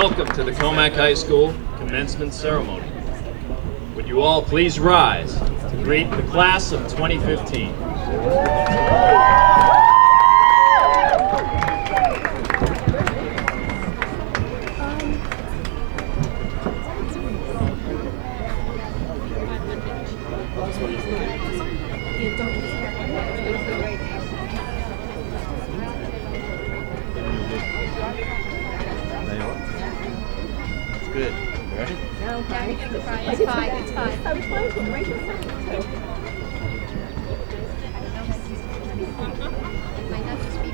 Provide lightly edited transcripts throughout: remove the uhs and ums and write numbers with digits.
Welcome to the Commack High School commencement ceremony. Would you all please rise to greet the class of 2015. Good. You ready? No, it's fine. It's fine. Might not just be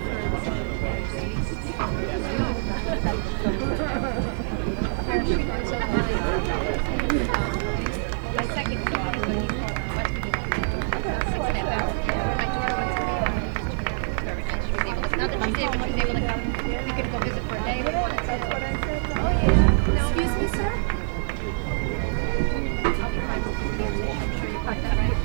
my second daughter, when you not that she's able to come. We could go visit for a day if we wanted to. Oh yeah. No. Excuse me, sir? I'll be fine. I'm sure you caught that right.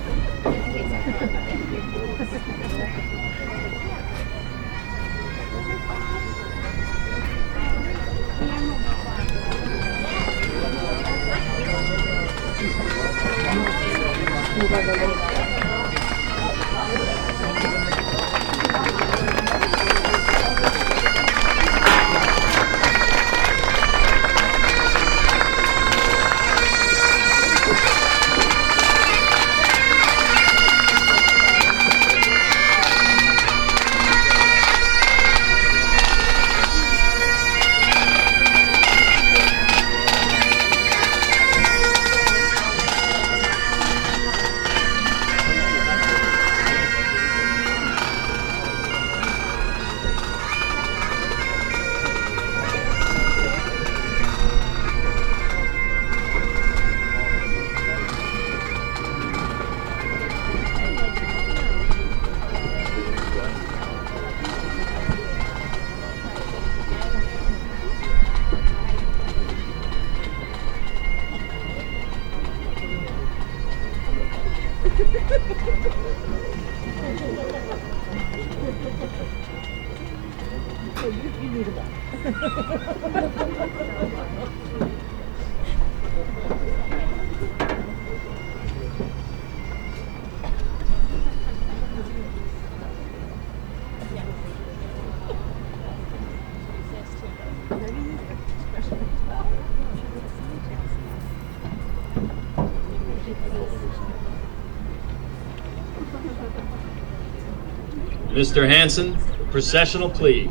Mr. Hanson, processional, please.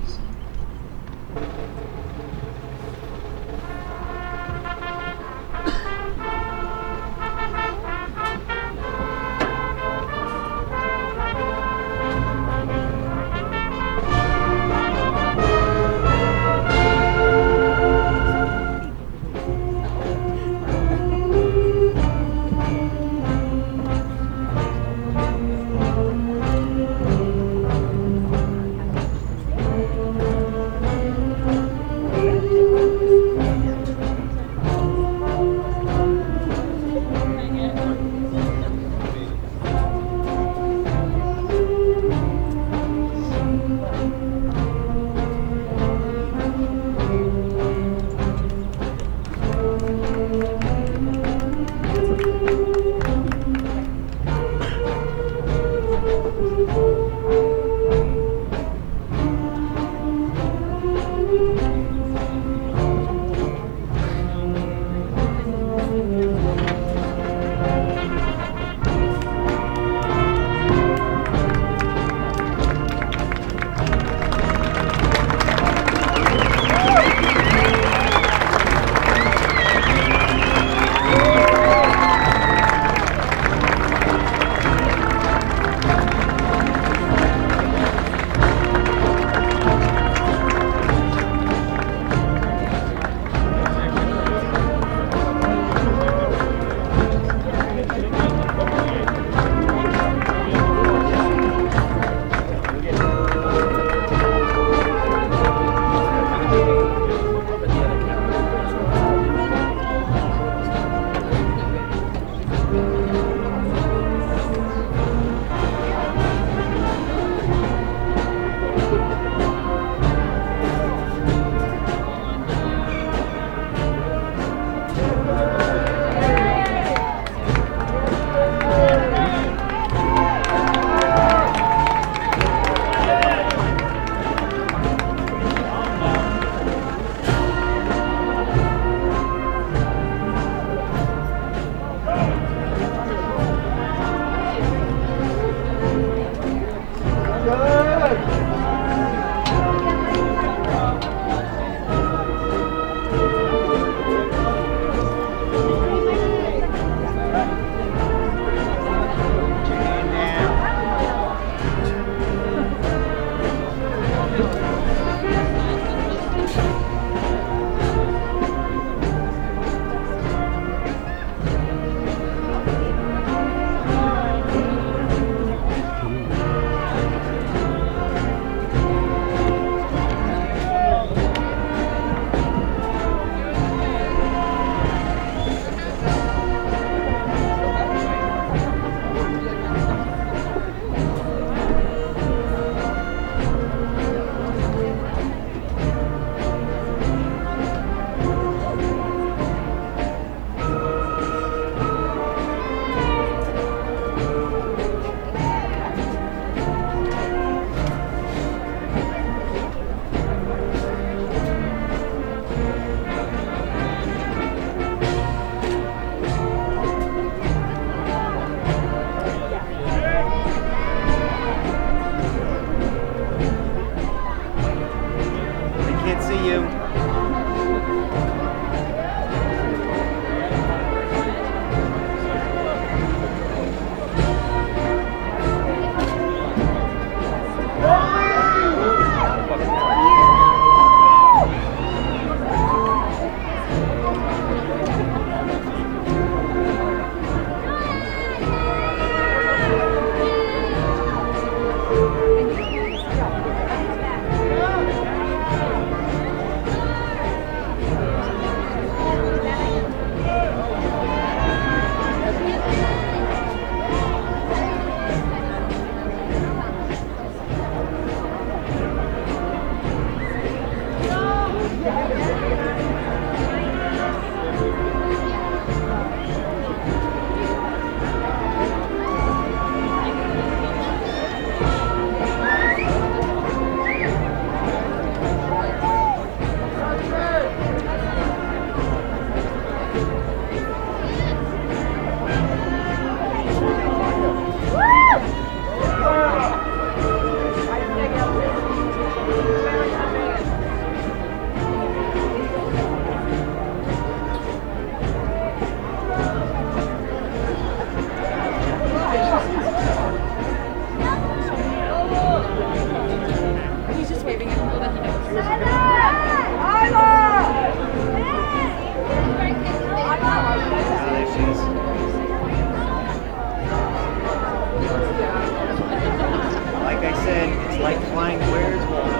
flying Where's Waldo?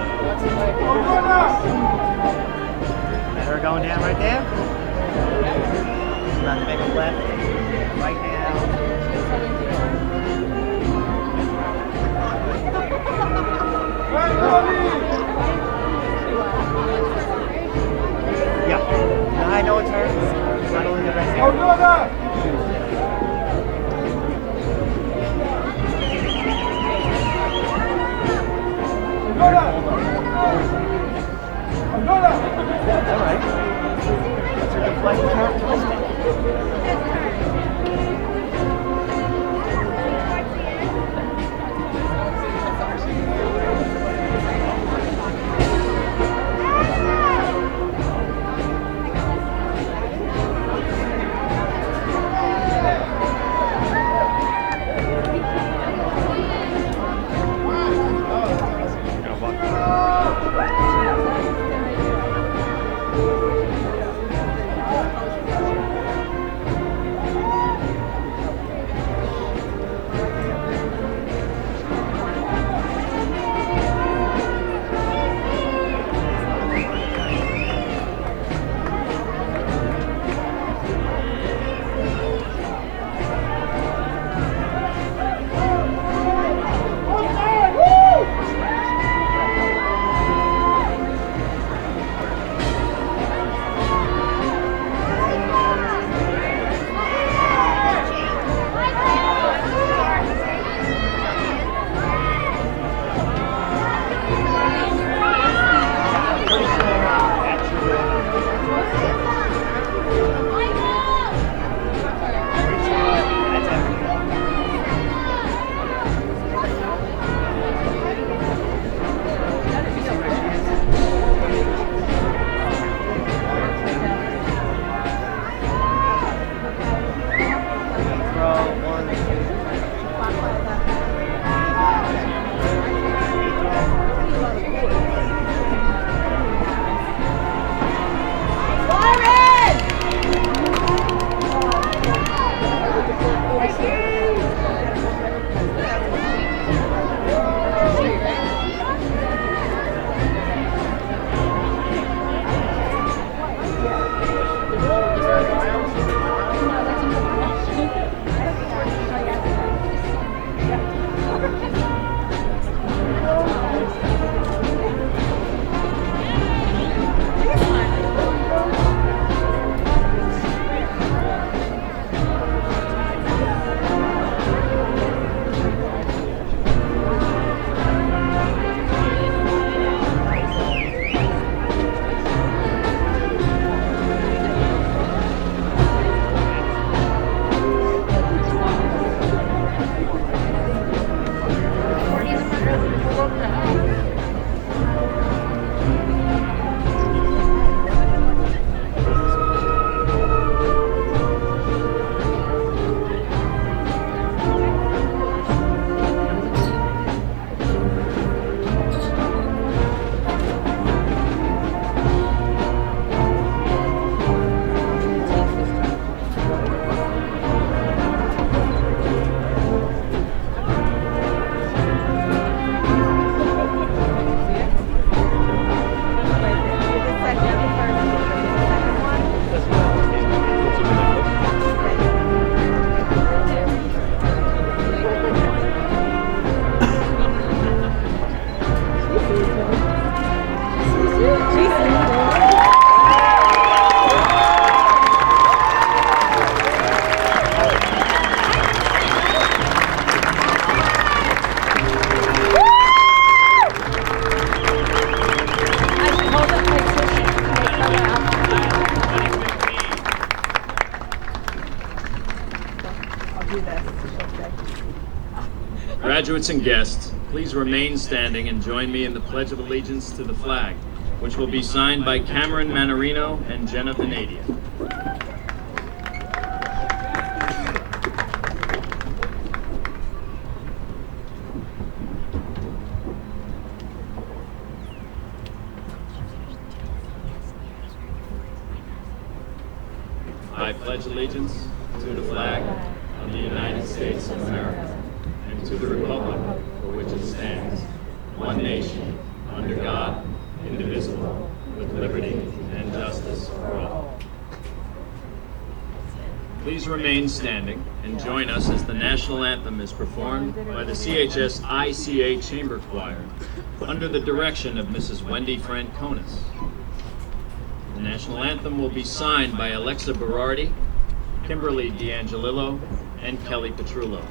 That her going down right there? About to make a left right now. Yeah. I know it's her. Not only the right hand. That's all right. That's her deflecting characteristic. Graduates and guests, please remain standing and join me in the Pledge of Allegiance to the flag, which will be signed by Cameron Manarino and Jenna Venadia. I pledge allegiance to the flag of the United States of America and to the republic for which it stands, one nation, under God, indivisible, with liberty and justice for all. Please remain standing and join us as the national anthem is performed by the CHS ICA Chamber Choir under the direction of Mrs. Wendy Franconis. The national anthem will be signed by Alexa Berardi, Kimberly D'Angelillo, and Kelly Petrullo.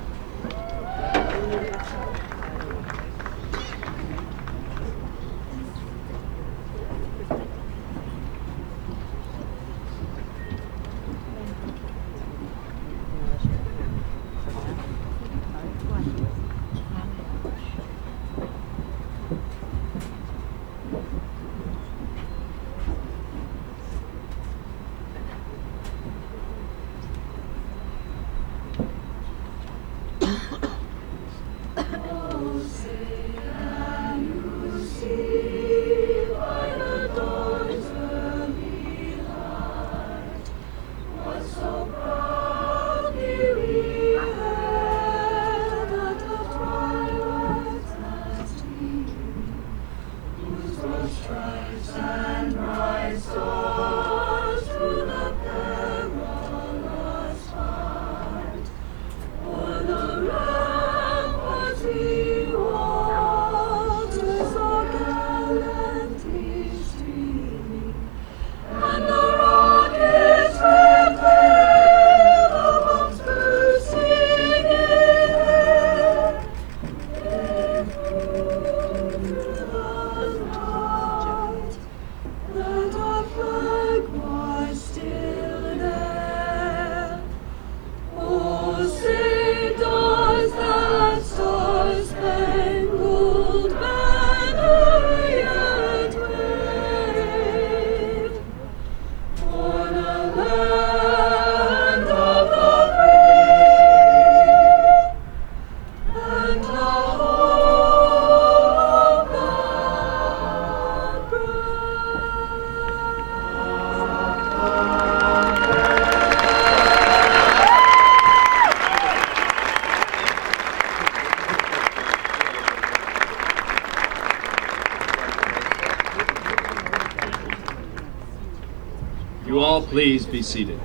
You all please be seated.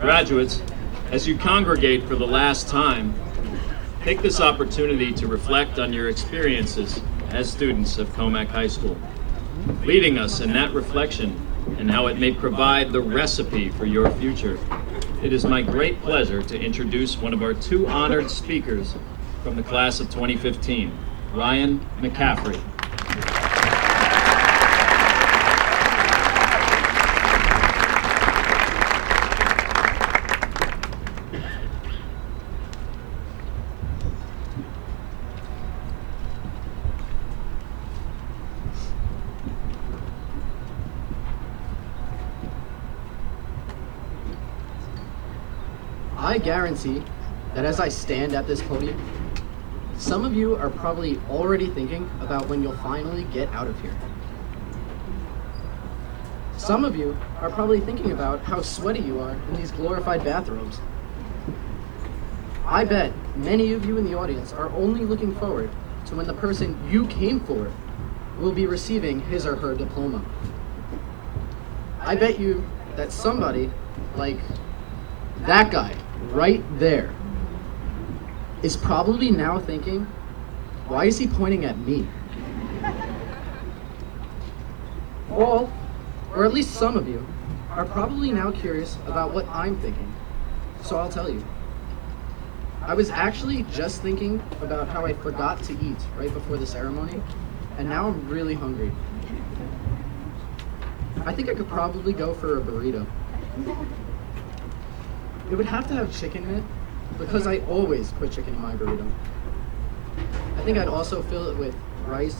Graduates, as you congregate for the last time, take this opportunity to reflect on your experiences as students of Commack High School, leading us in that reflection and how it may provide the recipe for your future. It is my great pleasure to introduce one of our two honored speakers from the class of 2015, Ryan McCaffrey. I guarantee that as I stand at this podium, some of you are probably already thinking about when you'll finally get out of here. Some of you are probably thinking about how sweaty you are in these glorified bathrobes. I bet many of you in the audience are only looking forward to when the person you came for will be receiving his or her diploma. I bet you that somebody like that guy right there is probably now thinking, why is he pointing at me? All, or at least some of you, are probably now curious about what I'm thinking, so I'll tell you. I was actually just thinking about how I forgot to eat right before the ceremony, and now I'm really hungry. I think I could probably go for a burrito. It would have to have chicken in it, because I always put chicken in my burrito. I think I'd also fill it with rice,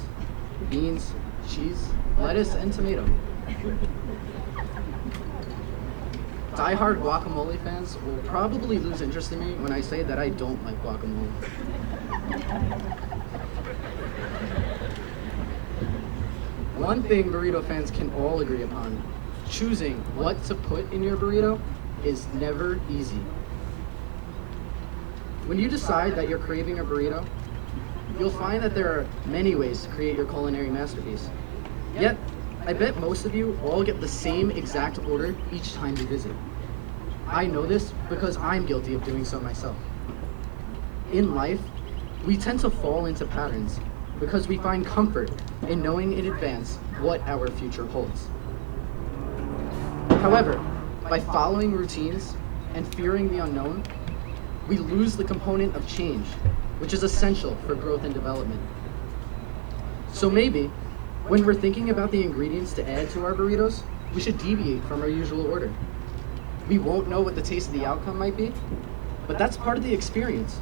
beans, cheese, lettuce, and tomato. Die-hard guacamole fans will probably lose interest in me when I say that I don't like guacamole. One thing burrito fans can all agree upon: choosing what to put in your burrito is never easy. When you decide that you're craving a burrito, you'll find that there are many ways to create your culinary masterpiece. Yet, I bet most of you all get the same exact order each time you visit. I know this because I'm guilty of doing so myself. In life, we tend to fall into patterns because we find comfort in knowing in advance what our future holds. However, by following routines and fearing the unknown, we lose the component of change, which is essential for growth and development. So maybe, when we're thinking about the ingredients to add to our burritos, we should deviate from our usual order. We won't know what the taste of the outcome might be, but that's part of the experience.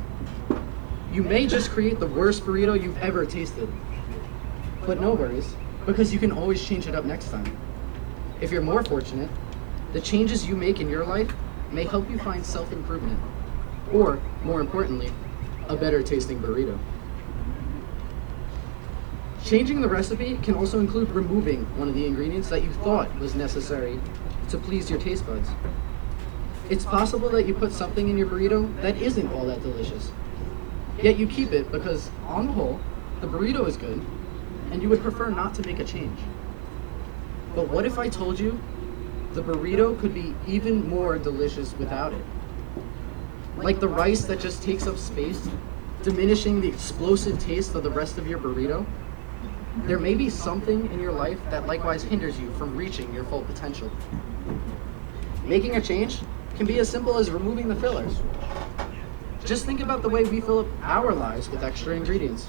You may just create the worst burrito you've ever tasted. But no worries, because you can always change it up next time. If you're more fortunate, the changes you make in your life may help you find self-improvement, or, more importantly, a better tasting burrito. Changing the recipe can also include removing one of the ingredients that you thought was necessary to please your taste buds. It's possible that you put something in your burrito that isn't all that delicious, yet you keep it because, on the whole, the burrito is good, and you would prefer not to make a change. But what if I told you the burrito could be even more delicious without it? Like the rice that just takes up space, diminishing the explosive taste of the rest of your burrito, there may be something in your life that likewise hinders you from reaching your full potential. Making a change can be as simple as removing the fillers. Just think about the way we fill up our lives with extra ingredients.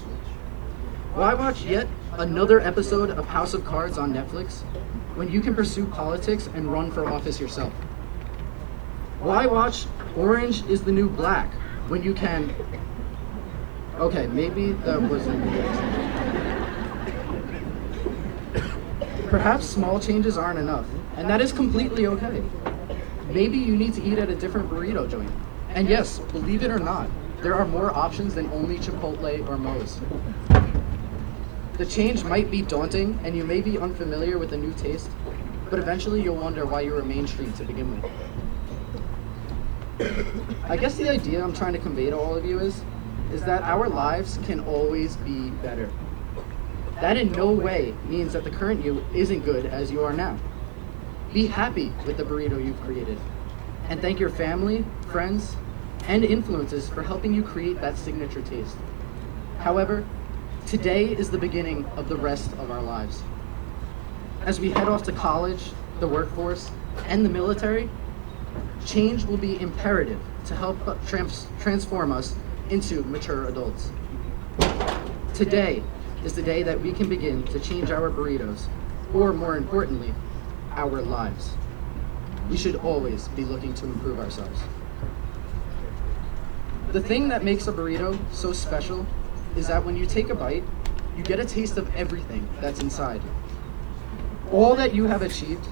Why watch yet another episode of House of Cards on Netflix when you can pursue politics and run for office yourself? Why watch Orange is the New Black when you can... Okay, maybe that wasn't good. Perhaps small changes aren't enough, and that is completely okay. Maybe you need to eat at a different burrito joint. And yes, believe it or not, there are more options than only Chipotle or Moe's. The change might be daunting, and you may be unfamiliar with the new taste, but eventually you'll wonder why you were mainstream to begin with. I guess the idea I'm trying to convey to all of you is that our lives can always be better. That in no way means that the current you isn't good as you are now. Be happy with the burrito you've created, and thank your family, friends, and influences for helping you create that signature taste. However, today is the beginning of the rest of our lives. As we head off to college, the workforce, and the military, change will be imperative to help transform us into mature adults. Today is the day that we can begin to change our burritos, or more importantly, our lives. We should always be looking to improve ourselves. The thing that makes a burrito so special is that when you take a bite, you get a taste of everything that's inside. All that you have achieved,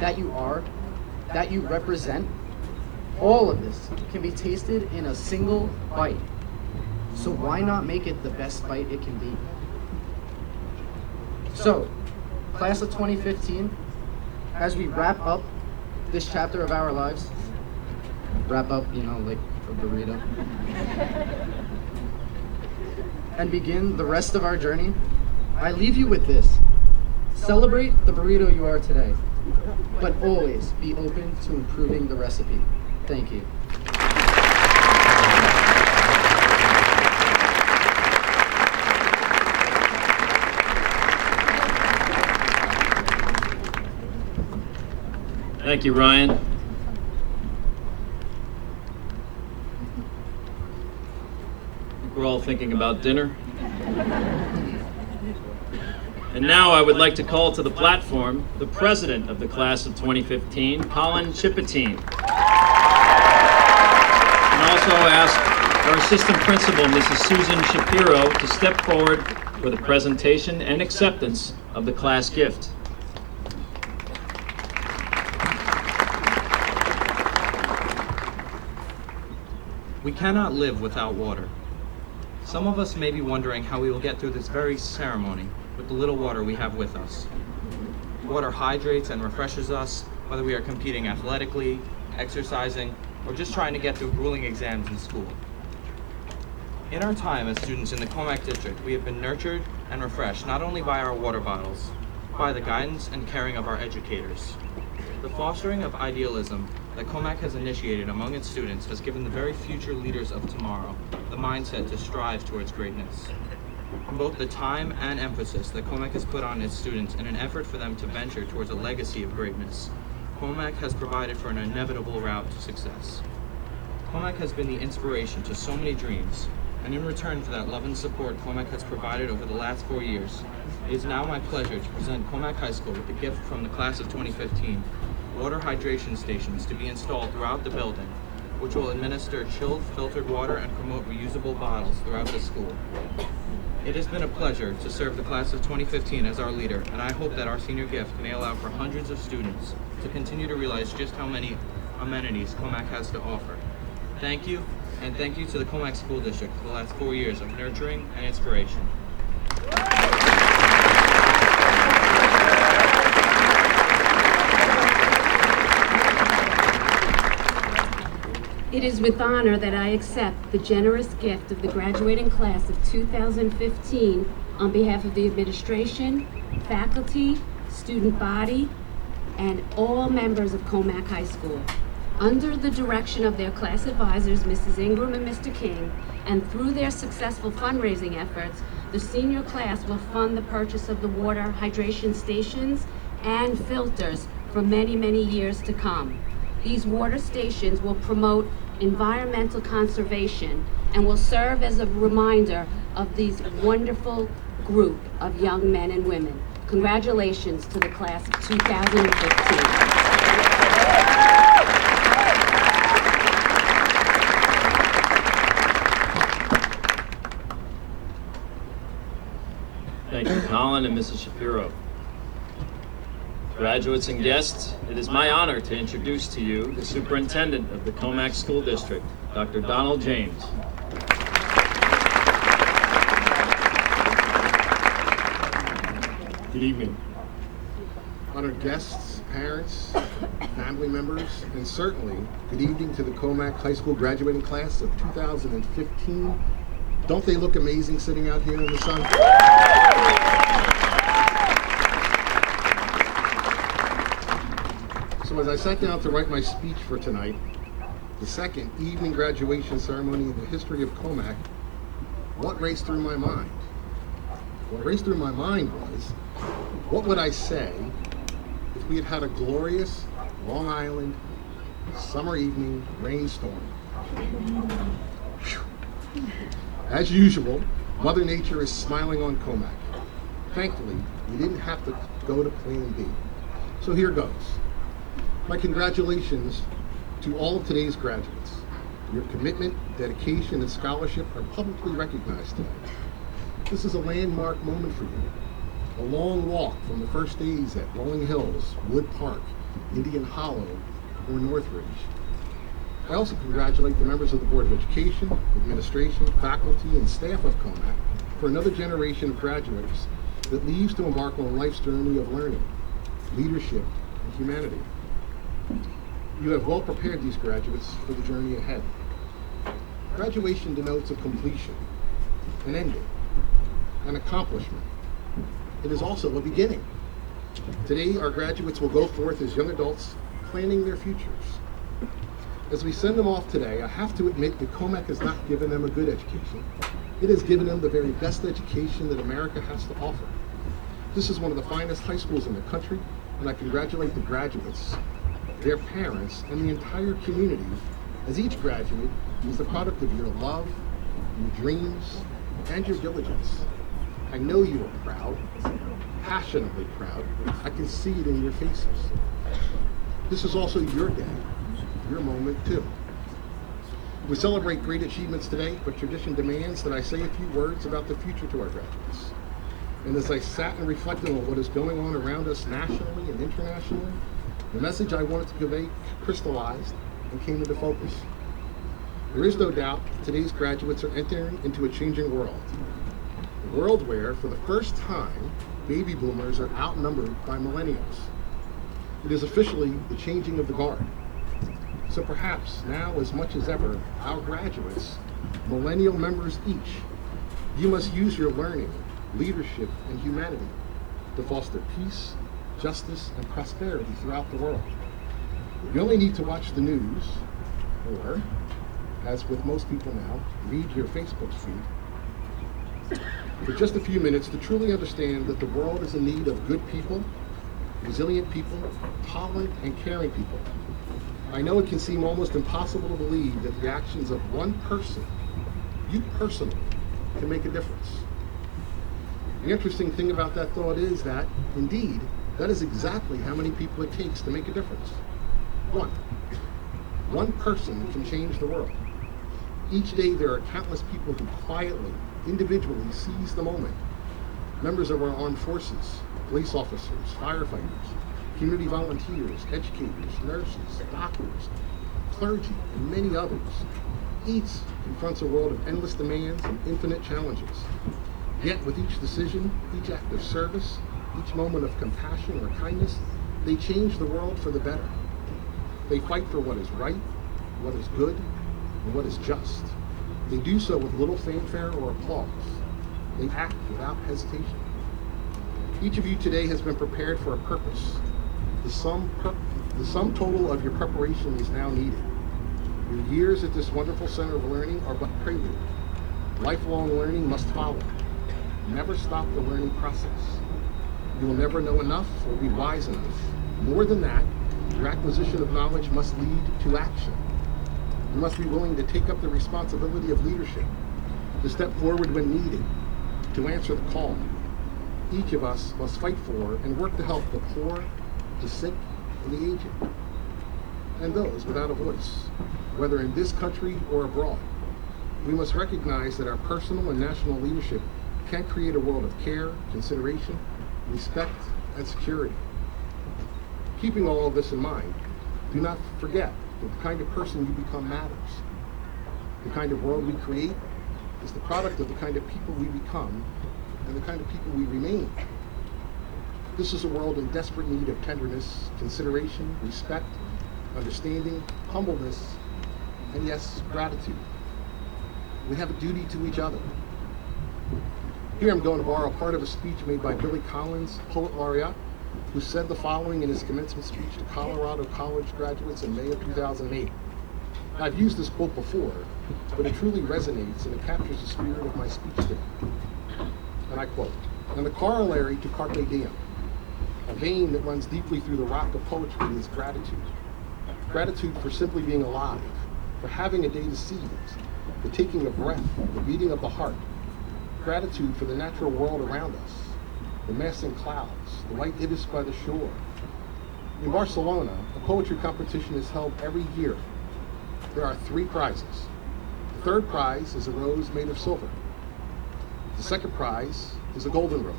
that you are, that you represent, all of this can be tasted in a single bite. So why not make it the best bite it can be? So, class of 2015, as we wrap up this chapter of our lives, wrap up, like a burrito, and begin the rest of our journey, I leave you with this. Celebrate the burrito you are today, but always be open to improving the recipe. Thank you. Thank you, Ryan. We're all thinking about dinner. And now I would like to call to the platform the president of the class of 2015, Colin Chipatine. And also ask our assistant principal, Mrs. Susan Shapiro, to step forward for the presentation and acceptance of the class gift. We cannot live without water. Some of us may be wondering how we will get through this very ceremony with the little water we have with us. Water hydrates and refreshes us, whether we are competing athletically, exercising, or just trying to get through grueling exams in school. In our time as students in the Commack district, we have been nurtured and refreshed not only by our water bottles, but by the guidance and caring of our educators. The fostering of idealism that Commack has initiated among its students has given the very future leaders of tomorrow the mindset to strive towards greatness. Both the time and emphasis that Commack has put on its students in an effort for them to venture towards a legacy of greatness, Commack has provided for an inevitable route to success. Commack has been the inspiration to so many dreams, and in return for that love and support Commack has provided over the last 4 years, it is now my pleasure to present Commack High School with a gift from the class of 2015, water hydration stations to be installed throughout the building, which will administer chilled, filtered water and promote reusable bottles throughout the school. It has been a pleasure to serve the class of 2015 as our leader, and I hope that our senior gift may allow for hundreds of students to continue to realize just how many amenities Commack has to offer. Thank you, and thank you to the Commack School District for the last 4 years of nurturing and inspiration. It is with honor that I accept the generous gift of the graduating class of 2015 on behalf of the administration, faculty, student body, and all members of Commack High School. Under the direction of their class advisors, Mrs. Ingram and Mr. King, and through their successful fundraising efforts, the senior class will fund the purchase of the water hydration stations and filters for many, many years to come. These water stations will promote environmental conservation and will serve as a reminder of these wonderful group of young men and women. Congratulations to the class of 2015. Thank you, Colin and Mrs. Shapiro. Graduates and guests, it is my honor to introduce to you the Superintendent of the Commack School District, Dr. Donald James. Good evening. Honored guests, parents, family members, and certainly good evening to the Commack High School graduating class of 2015. Don't they look amazing sitting out here in the sun? So as I sat down to write my speech for tonight, the second evening graduation ceremony in the history of Commack, what raced through my mind? What raced through my mind was, what would I say if we had had a glorious Long Island summer evening rainstorm? As usual, Mother Nature is smiling on Commack. Thankfully, we didn't have to go to Plan B. So here goes. My congratulations to all of today's graduates. Your commitment, dedication, and scholarship are publicly recognized today. This is a landmark moment for you. A long walk from the first days at Rolling Hills, Wood Park, Indian Hollow, or Northridge. I also congratulate the members of the Board of Education, administration, faculty, and staff of Commack for another generation of graduates that leaves to embark on life's journey of learning, leadership, and humanity. You have well prepared these graduates for the journey ahead. Graduation denotes a completion, an ending, an accomplishment. It is also a beginning. Today, our graduates will go forth as young adults planning their futures. As we send them off today, I have to admit that Commack has not given them a good education. It has given them the very best education that America has to offer. This is one of the finest high schools in the country, and I congratulate the graduates, their parents, and the entire community, as each graduate is the product of your love, your dreams, and your diligence. I know you are proud, passionately proud. I can see it in your faces. This is also your day, your moment too. We celebrate great achievements today, but tradition demands that I say a few words about the future to our graduates. And as I sat and reflected on what is going on around us nationally and internationally, the message I wanted to convey crystallized and came into focus. There is no doubt today's graduates are entering into a changing world. A world where, for the first time, baby boomers are outnumbered by millennials. It is officially the changing of the guard. So perhaps now, as much as ever, our graduates, millennial members each, you must use your learning, leadership, and humanity to foster peace, justice, and prosperity throughout the world. You only need to watch the news, or, as with most people now, read your Facebook feed, for just a few minutes to truly understand that the world is in need of good people, resilient people, tolerant and caring people. I know it can seem almost impossible to believe that the actions of one person, you personally, can make a difference. The interesting thing about that thought is that, indeed, that is exactly how many people it takes to make a difference. One. One person can change the world. Each day there are countless people who quietly, individually seize the moment. Members of our armed forces, police officers, firefighters, community volunteers, educators, nurses, doctors, clergy, and many others. Each confronts a world of endless demands and infinite challenges. Yet with each decision, each act of service, each moment of compassion or kindness, they change the world for the better. They fight for what is right, what is good, and what is just. They do so with little fanfare or applause. They act without hesitation. Each of you today has been prepared for a purpose. The sum total of your preparation is now needed. Your years at this wonderful center of learning are but prelude. Lifelong learning must follow. Never stop the learning process. You will never know enough or be wise enough. More than that, your acquisition of knowledge must lead to action. You must be willing to take up the responsibility of leadership, to step forward when needed, to answer the call. Each of us must fight for and work to help the poor, the sick, and the aged, and those without a voice, whether in this country or abroad. We must recognize that our personal and national leadership can create a world of care, consideration, respect, and security. Keeping all of this in mind, do not forget that the kind of person you become matters. The kind of world we create is the product of the kind of people we become and the kind of people we remain. This is a world in desperate need of tenderness, consideration, respect, understanding, humbleness, and yes, gratitude. We have a duty to each other. Here I'm going to borrow part of a speech made by Billy Collins, poet laureate, who said the following in his commencement speech to Colorado College graduates in May of 2008. I've used this quote before, but it truly resonates and it captures the spirit of my speech today. And I quote, "And the corollary to carpe diem, a vein that runs deeply through the rock of poetry, is gratitude. Gratitude for simply being alive, for having a day to seize, the taking of breath, the beating of the heart. Gratitude for the natural world around us, the massing clouds, the white ibis by the shore. In Barcelona, a poetry competition is held every year. There are 3 prizes. The third prize is a rose made of silver. The second prize is a golden rose.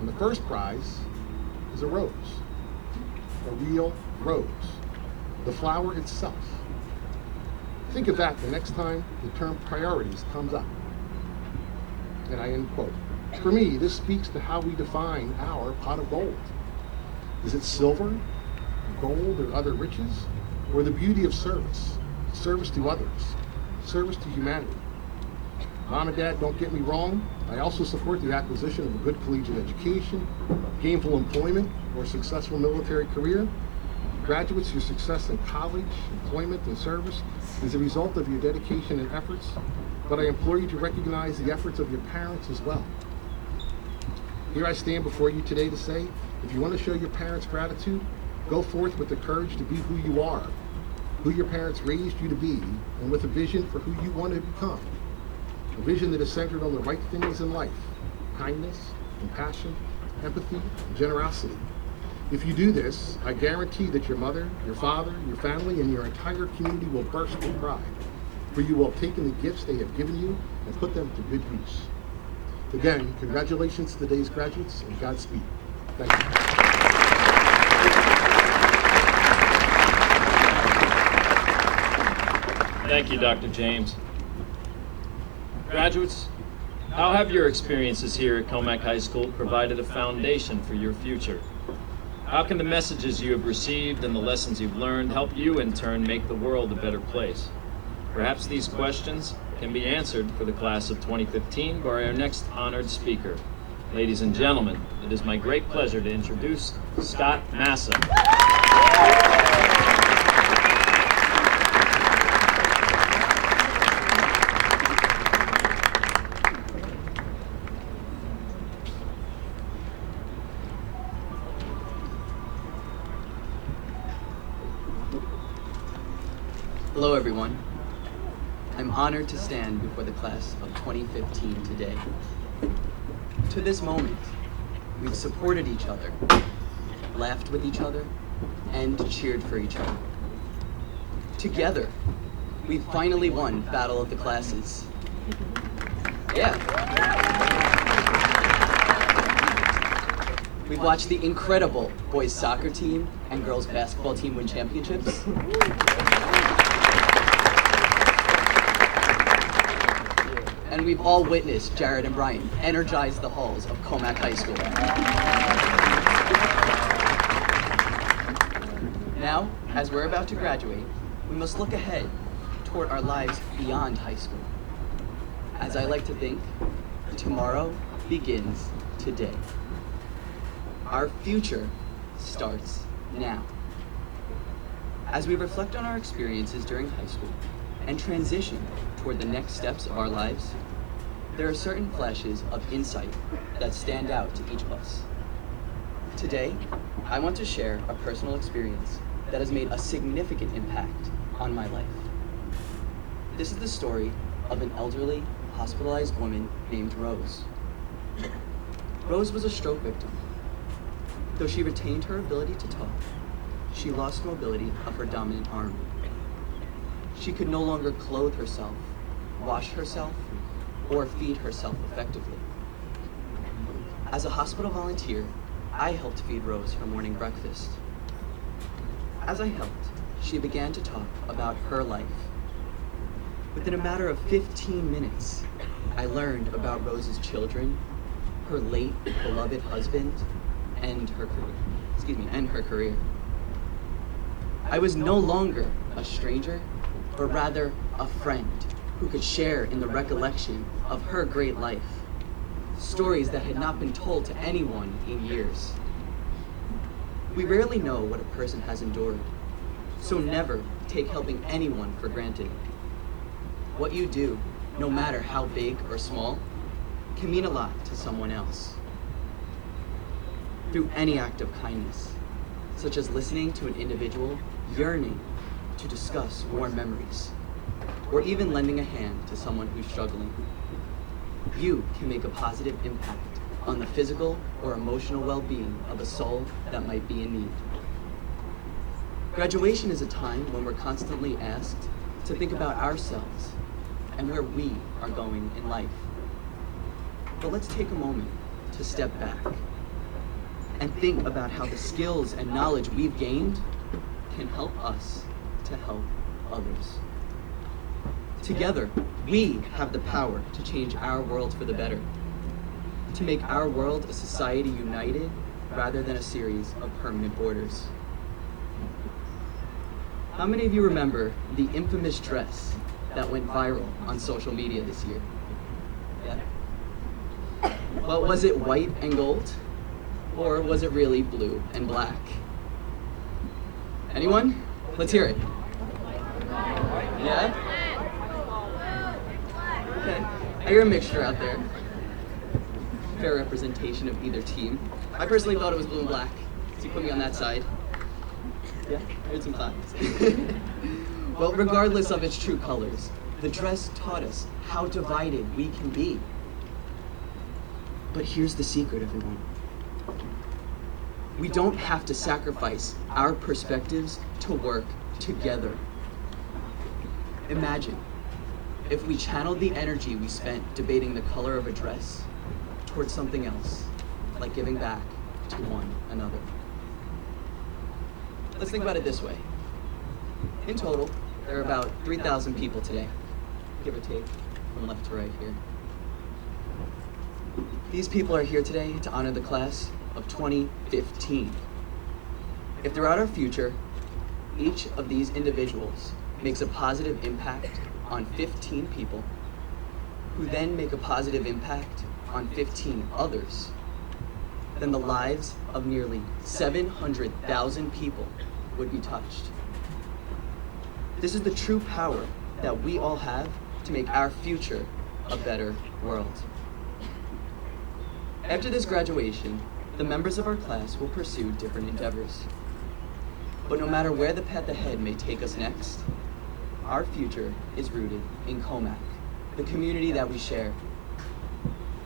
And the first prize is a rose, a real rose, the flower itself. Think of that the next time the term priorities comes up." And I end quote. For me, this speaks to how we define our pot of gold. Is it silver, gold, or other riches, or the beauty of service, service to others, service to humanity? Mom and Dad, don't get me wrong. I also support the acquisition of a good collegiate education, gainful employment, or successful military career. Graduates, your success in college, employment, and service is a result of your dedication and efforts, but I implore you to recognize the efforts of your parents as well. Here I stand before you today to say, if you want to show your parents gratitude, go forth with the courage to be who you are, who your parents raised you to be, and with a vision for who you want to become. A vision that is centered on the right things in life: kindness, compassion, empathy, and generosity. If you do this, I guarantee that your mother, your father, your family, and your entire community will burst with pride, for you will have taken the gifts they have given you and put them to good use. Again, congratulations to today's graduates and Godspeed. Thank you. Thank you, Dr. James. Graduates, how have your experiences here at Commack High School provided a foundation for your future? How can the messages you have received and the lessons you've learned help you in turn make the world a better place? Perhaps these questions can be answered for the class of 2015 by our next honored speaker. Ladies and gentlemen, it is my great pleasure to introduce Scott Massa. Hello everyone. I'm honored to stand before the class of 2015 today. To this moment, we've supported each other, laughed with each other, and cheered for each other. Together, we've finally won Battle of the Classes. Yeah. We've watched the incredible boys soccer team and girls basketball team win championships. And we've all witnessed Jared and Brian energize the halls of Commack High School. Now, as we're about to graduate, we must look ahead toward our lives beyond high school. As I like to think, tomorrow begins today. Our future starts now. As we reflect on our experiences during high school and transition toward the next steps of our lives, there are certain flashes of insight that stand out to each of us. Today, I want to share a personal experience that has made a significant impact on my life. This is the story of an elderly, hospitalized woman named Rose. Rose was a stroke victim. Though she retained her ability to talk, she lost mobility of her dominant arm. She could no longer clothe herself, wash herself, or feed herself effectively. As a hospital volunteer, I helped feed Rose her morning breakfast. As I helped, she began to talk about her life. Within a matter of 15 minutes, I learned about Rose's children, her late beloved husband, and her career. I was no longer a stranger, but rather a friend who could share in the recollection of her great life, stories that had not been told to anyone in years. We rarely know what a person has endured, so never take helping anyone for granted. What you do, no matter how big or small, can mean a lot to someone else. Through any act of kindness, such as listening to an individual yearning to discuss warm memories, or even lending a hand to someone who's struggling, you can make a positive impact on the physical or emotional well-being of a soul that might be in need. Graduation is a time when we're constantly asked to think about ourselves and where we are going in life. But let's take a moment to step back and think about how the skills and knowledge we've gained can help us to help others. Together, we have the power to change our world for the better, to make our world a society united rather than a series of permanent borders. How many of you remember the infamous dress that went viral on social media this year? Yeah? Well, was it white and gold? Or was it really blue and black? Anyone? Let's hear it. Yeah? Okay, I hear a mixture out there. Fair representation of either team. I personally thought it was blue and black, so you put me on that side. Yeah, I heard some claps. Well, regardless of its true colors, the dress taught us how divided we can be. But here's the secret, everyone. We don't have to sacrifice our perspectives to work together. Imagine if we channeled the energy we spent debating the color of a dress towards something else, like giving back to one another. Let's think about it this way. In total, there are about 3,000 people today, give or take, from left to right here. These people are here today to honor the class of 2015. If throughout our future, each of these individuals makes a positive impact on 15 people, who then make a positive impact on 15 others, then the lives of nearly 700,000 people would be touched. This is the true power that we all have to make our future a better world. After this graduation, the members of our class will pursue different endeavors. But no matter where the path ahead may take us next, our future is rooted in Commack, the community that we share.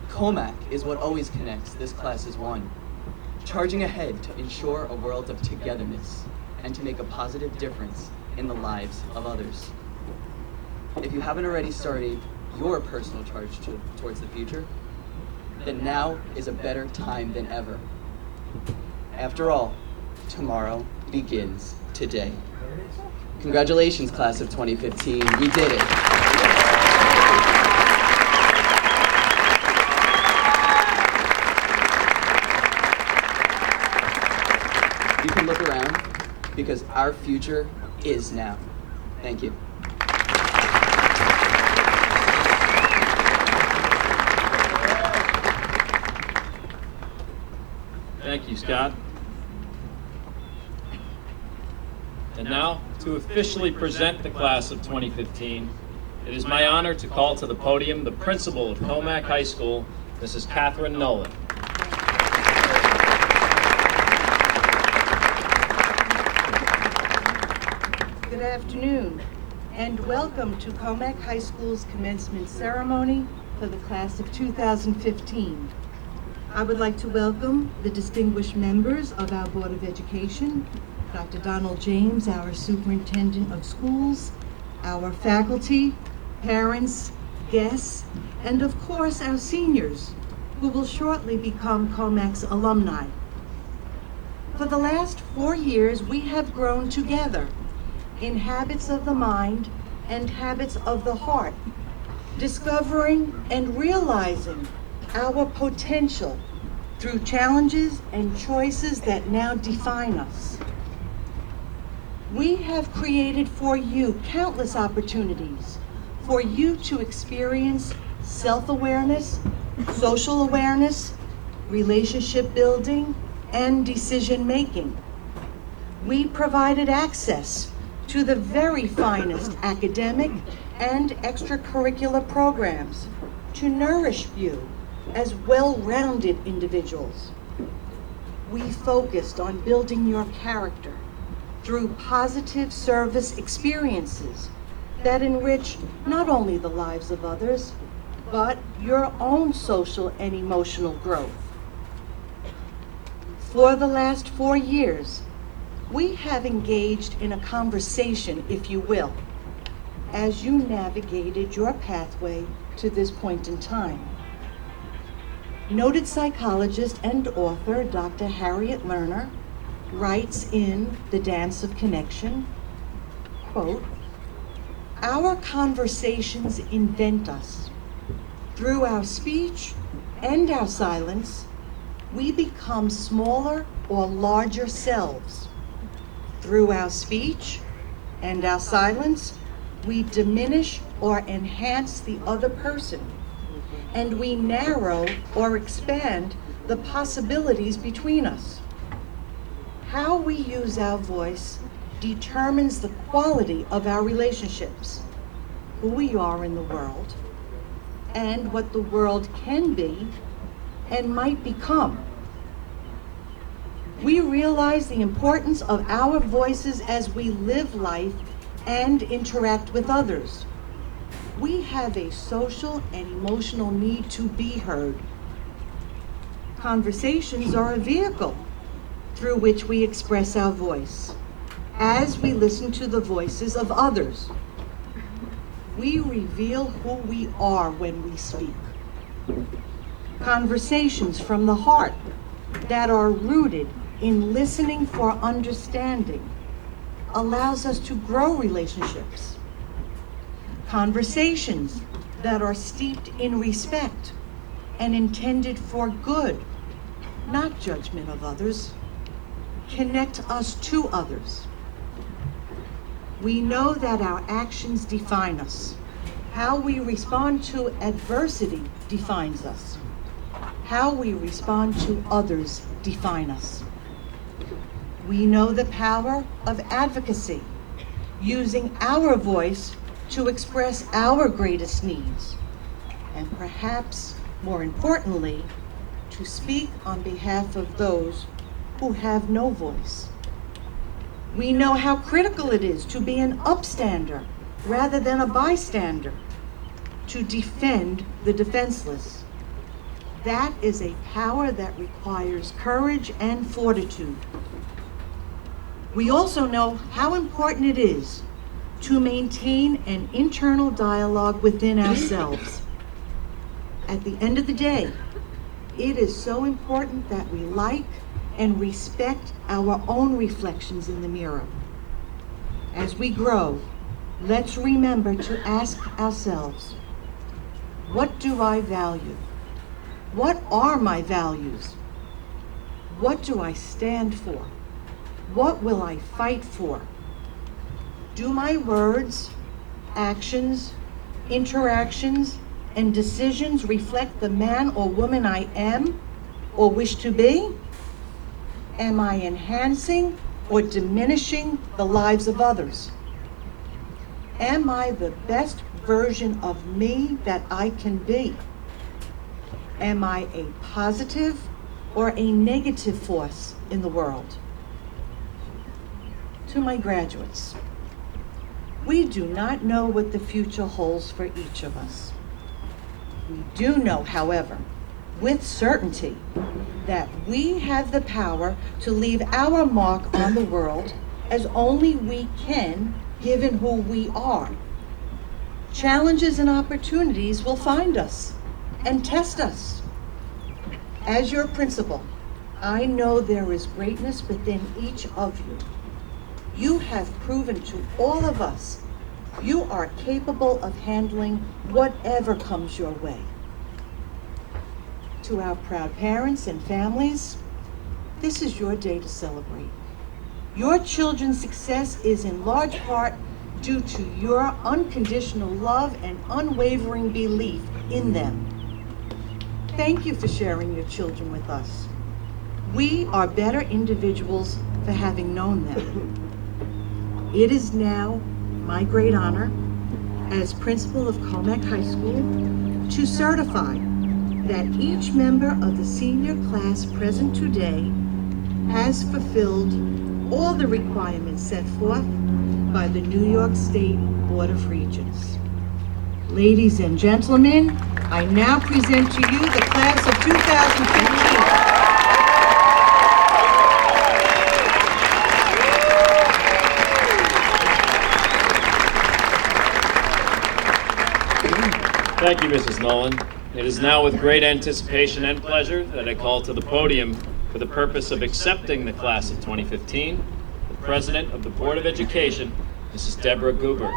Commack is what always connects this class as one, charging ahead to ensure a world of togetherness and to make a positive difference in the lives of others. If you haven't already started your personal charge towards the future, then now is a better time than ever. After all, tomorrow begins today. Congratulations, class of 2015. We did it. You can look around because our future is now. Thank you. Thank you, Scott. And now, to officially present the class of 2015, it is my honor to call to the podium the principal of Commack High School, Mrs. Catherine Nolan. Good afternoon, and welcome to Commack High School's commencement ceremony for the class of 2015. I would like to welcome the distinguished members of our Board of Education, Dr. Donald James, our Superintendent of Schools, our faculty, parents, guests, and of course our seniors, who will shortly become Commack's alumni. For the last 4 years, we have grown together in habits of the mind and habits of the heart, discovering and realizing our potential through challenges and choices that now define us. We have created for you countless opportunities for you to experience self-awareness, social awareness, relationship building, and decision-making. We provided access to the very finest academic and extracurricular programs to nourish you as well-rounded individuals. We focused on building your character through positive service experiences that enrich not only the lives of others, but your own social and emotional growth. For the last 4 years, we have engaged in a conversation, if you will, as you navigated your pathway to this point in time. Noted psychologist and author Dr. Harriet Lerner writes in The Dance of Connection, quote, "Our conversations invent us. Through our speech and our silence, we become smaller or larger selves. Through our speech and our silence, we diminish or enhance the other person, and we narrow or expand the possibilities between us. How we use our voice determines the quality of our relationships, who we are in the world, and what the world can be and might become. We realize the importance of our voices as we live life and interact with others. We have a social and emotional need to be heard. Conversations are a vehicle through which we express our voice. As we listen to the voices of others, we reveal who we are when we speak. conversations from the heart that are rooted in listening for understanding allows us to grow relationships. Conversations that are steeped in respect and intended for good, not judgment of others, connect us to others. We know that our actions define us. How we respond to adversity defines us. How we respond to others define us. We know the power of advocacy, using our voice to express our greatest needs, and perhaps more importantly, to speak on behalf of those who have no voice. We know how critical it is to be an upstander rather than a bystander, to defend the defenseless. That is a power that requires courage and fortitude. We also know how important it is to maintain an internal dialogue within ourselves. At the end of the day, it is so important that we like and respect our own reflections in the mirror. As we grow, let's remember to ask ourselves, what do I value? What are my values? What do I stand for? What will I fight for? Do my words, actions, interactions, and decisions reflect the man or woman I am or wish to be? Am I enhancing or diminishing the lives of others? Am I the best version of me that I can be? Am I a positive or a negative force in the world? To my graduates, we do not know what the future holds for each of us. We do know, however, with certainty, that we have the power to leave our mark on the world as only we can, given who we are. Challenges and opportunities will find us and test us. As your principal, I know there is greatness within each of you. You have proven to all of us you are capable of handling whatever comes your way. To our proud parents and families, this is your day to celebrate. Your children's success is in large part due to your unconditional love and unwavering belief in them. Thank you for sharing your children with us. We are better individuals for having known them. It is now my great honor as principal of Commack High School to certify that each member of the senior class present today has fulfilled all the requirements set forth by the New York State Board of Regents. Ladies and gentlemen, I now present to you the class of 2015. Thank you, Mrs. Nolan. It is now with great anticipation and pleasure that I call to the podium for the purpose of accepting the class of 2015, the President of the Board of Education, Mrs. Deborah Goober.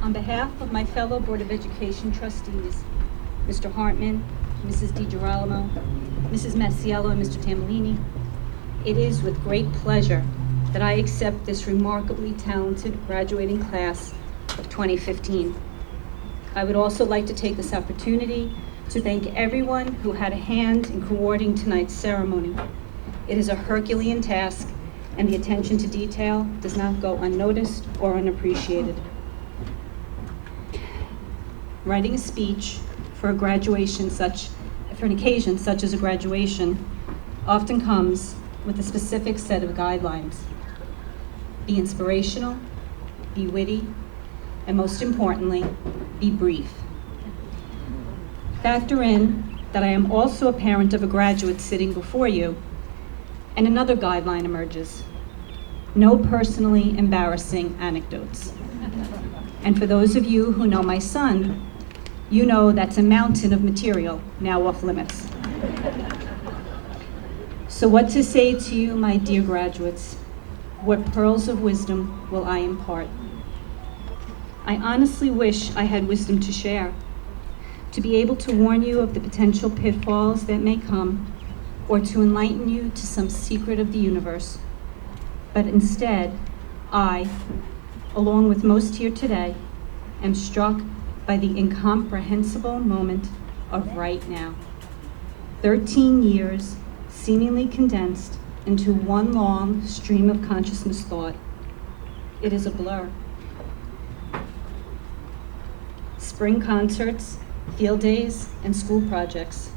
On behalf of my fellow Board of Education trustees, Mr. Hartman, Mrs. DiGirolamo, Mrs. Masiello, and Mr. Tambolini, it is with great pleasure that I accept this remarkably talented graduating class of 2015. I would also like to take this opportunity to thank everyone who had a hand in coordinating tonight's ceremony. It is a Herculean task, and the attention to detail does not go unnoticed or unappreciated. Writing a speech for an occasion such as a graduation often comes with a specific set of guidelines. Be inspirational, be witty, and most importantly, be brief. Factor in that I am also a parent of a graduate sitting before you, and another guideline emerges. No personally embarrassing anecdotes. And for those of you who know my son, you know that's a mountain of material now off limits. So what to say to you, my dear graduates? What pearls of wisdom will I impart? I honestly wish I had wisdom to share, to be able to warn you of the potential pitfalls that may come, or to enlighten you to some secret of the universe. But instead, I, along with most here today, am struck by the incomprehensible moment of right now. 13 years seemingly condensed into one long stream of consciousness thought. It is a blur. Spring concerts, field days, and school projects.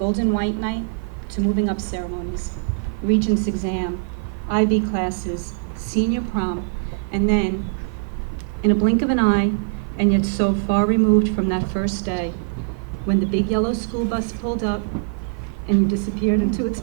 Golden White Night to moving up ceremonies. Regents exam, IB classes, senior prom, and then, in a blink of an eye, and yet so far removed from that first day, when the big yellow school bus pulled up and you disappeared into its